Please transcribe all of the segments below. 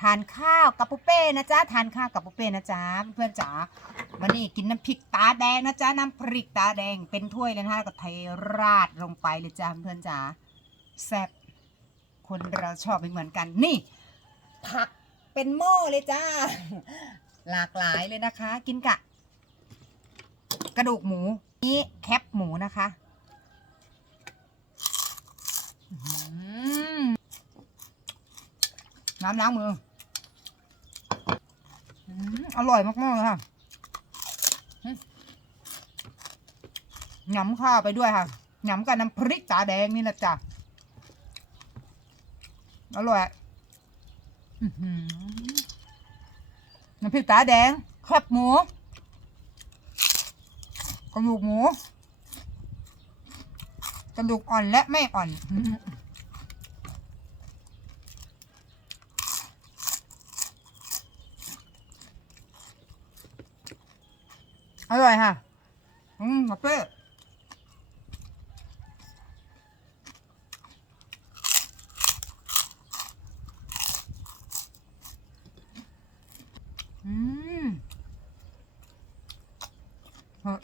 ทานข้าวกับปุเป้นะจ๊ะทานข้าวกับปุเป้นะจ๊ะเพื่อนจ๋าวันนี้กินน้ำพริกตาแดงนะจ๊ะน้ำพริกตาแดงเป็นถ้วยเลยนะคะแล้วก็เทราดลงไปเลยจ้าเพื่อนจ๋าแซ่บคนเราชอบไม่เหมือนกันนี่ ผักเป็นหม้อเลยจ้า หลากหลายเลยนะคะ กินกะ กระดูกหมูนี่แคบหมูนะคะอื้อหือน้ำล้างมือ อร่อยมากๆเลยค่ะอืมหยำข้าวไปด้วยค่ะหยำกับน้ำพริกตาแดงนี่แหละจ้ะ อร่อยน้ำพริกตาแดงแคบหมูกระดูกหมูกระดูกอ่อนและไม่อ่อน อร่อยค่ะ อืมมาเป้อืมฮ้ย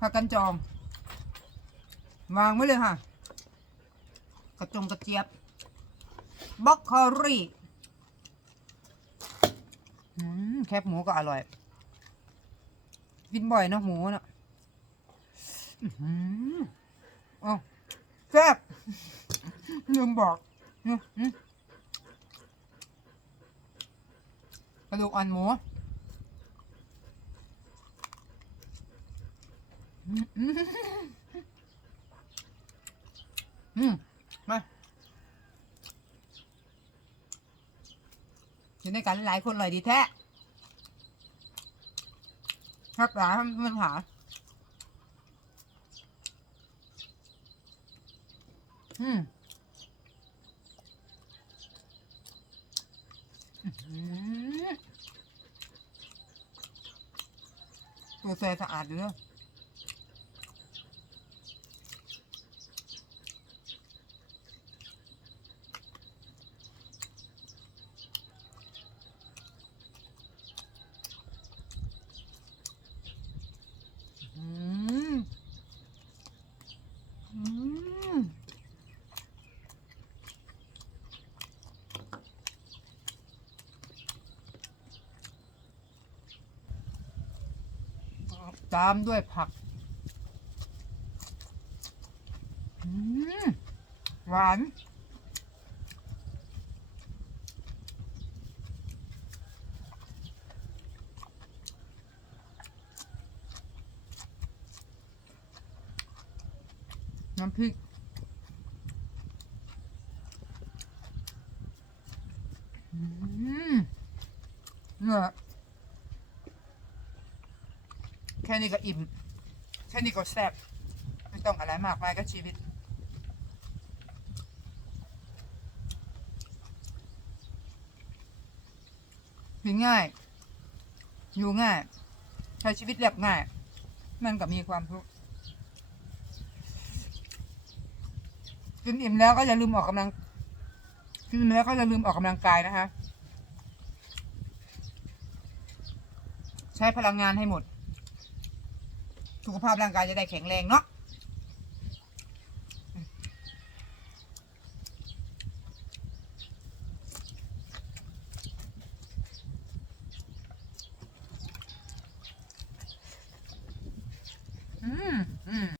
ผักกันจองวางไว้เลยค่ะ กระจงกระเจี๊ยบ บล็อกคอรี่แคบหมูก็อร่อย กินบ่อยนะหมูเนอะอื้อหืออ๋อแซ่บลืมบอกกระดูกอ่อนหมูอืมอืมอืมมาอยู่ ในกันหลายคนเลยดีแท้ครับหลายเพื่อนหาอืมอื้อหือตัวแซ่สะอาดอยู่เลย อืมอืม ตามด้วยผักอืมหวาน น้ำพริกอืมเนี่ย แค่นี้ก็อิ่ม แค่นี้ก็แซ่บ ไม่ต้องอะไรมากมายกับชีวิต กินง่าย อยู่ง่าย ใช้ชีวิตเรียบง่าย มันก็มีความทุกข์กินอิ่มแล้วก็อย่าลืมออกกำลังกินอิ่มแล้วก็อย่าลืมออกกำลังกายนะคะ ใช้พลังงานให้หมด สุขภาพร่างกายจะได้แข็งแรงเนาะ